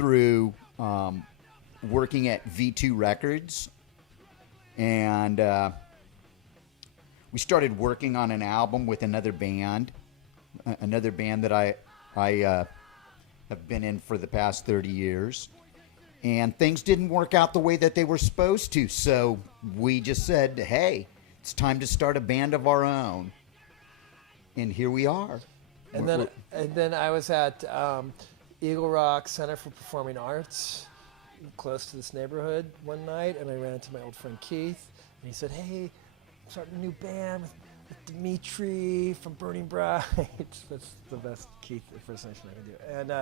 through working at V2 Records, and we started working on an album with another band that I have been in for the past 30 years. And things didn't work out the way that they were supposed to. So we just said, hey, it's time to start a band of our own. And here we are. And then I was at Eagle Rock Center for Performing Arts, close to this neighborhood one night, and I ran into my old friend Keith, and he said, hey, I'm starting a new band with Dimitri from Burning Bright. That's the best Keith impersonation I can do.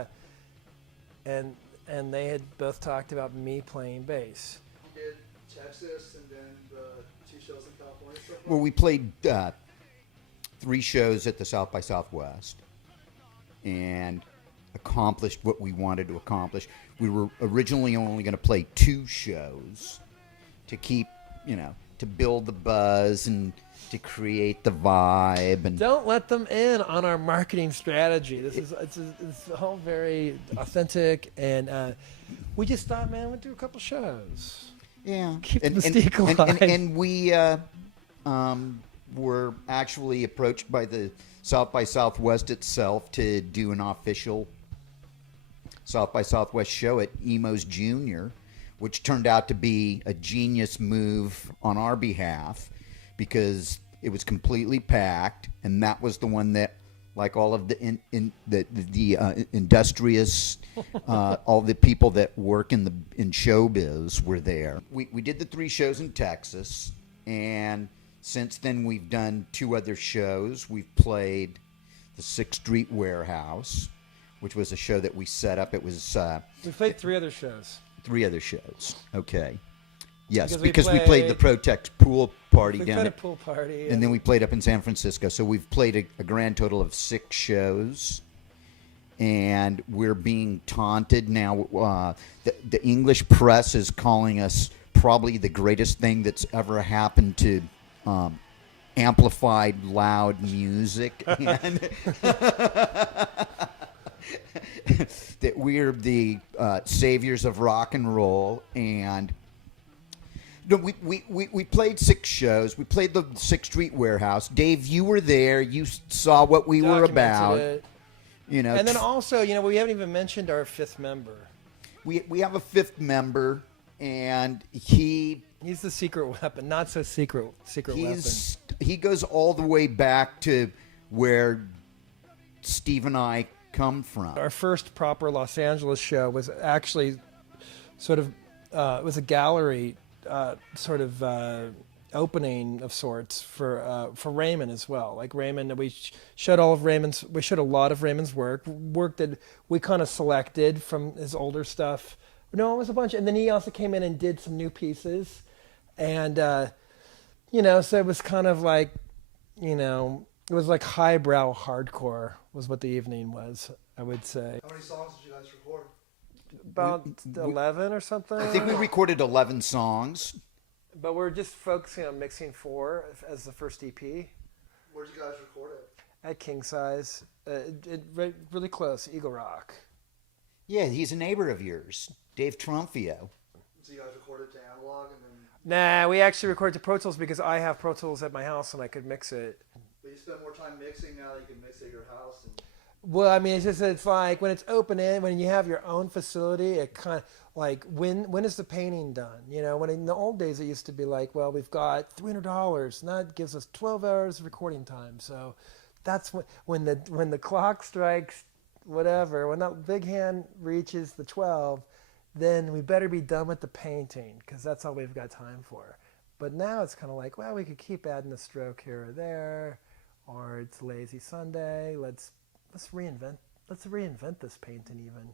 And they had both talked about me playing bass. You did Texas and then the 2 shows in California so far? Well, we played 3 shows at the South by Southwest and accomplished what we wanted to accomplish. We were originally only going to play 2 shows to keep, to build the buzz and to create the vibe. And don't let them in on our marketing strategy. It's all very authentic, and we just thought, man, we'll do a couple shows. Yeah, keep the mystique alive. And we were actually approached by the South by Southwest itself to do an official South by Southwest show at Emo's Junior, which turned out to be a genius move on our behalf because it was completely packed, and that was the one that, like all of the industrious, all the people that work in showbiz were there. We did the 3 shows in Texas, and since then we've done 2 other shows. We've played the 6th Street Warehouse, which was a show that we set up. It was we played 3 other shows. 3 other shows. Okay. Yes, because we played the Protex pool party down played at a pool party, and then we played up in San Francisco. So we've played a grand total of 6 shows, and we're being taunted now. The English press is calling us probably the greatest thing that's ever happened to amplified loud music, and that we're the saviors of rock and roll. And we played 6 shows. We played the 6th Street Warehouse. Dave, you were there. You saw what we were about. It. And then also, we haven't even mentioned our 5th member. We have a 5th member, and he's the secret weapon, not so secret weapon. He goes all the way back to where Steve and I come from. Our first proper Los Angeles show was actually sort of it was a gallery opening of sorts for Raymond as well. Like Raymond, we showed a lot of Raymond's work that we kind of selected from his older stuff. No, it was a bunch, and then he also came in and did some new pieces, and so it was kind of like, it was like highbrow hardcore was what the evening was, I would say. How many songs did you guys record? About 11 or something. I think we recorded 11 songs. But we're just focusing on mixing 4 as the first EP. Where'd you guys record it? At King Size. Really close, Eagle Rock. Yeah, he's a neighbor of yours, Dave Trumfio. So you guys recorded to analog and then... Nah, we actually recorded to Pro Tools because I have Pro Tools at my house and I could mix it. But you spend more time mixing now that you can mix at your house. Well, I mean, it's like when it's open in, when you have your own facility, it kind of like when is the painting done? When in the old days it used to be like, well, we've got $300 and that gives us 12 hours of recording time. So that's when the clock strikes whatever, when that big hand reaches the 12, then we better be done with the painting because that's all we've got time for. But now it's kind of like, well, we could keep adding a stroke here or there, or it's lazy Sunday. Let's reinvent this painting even.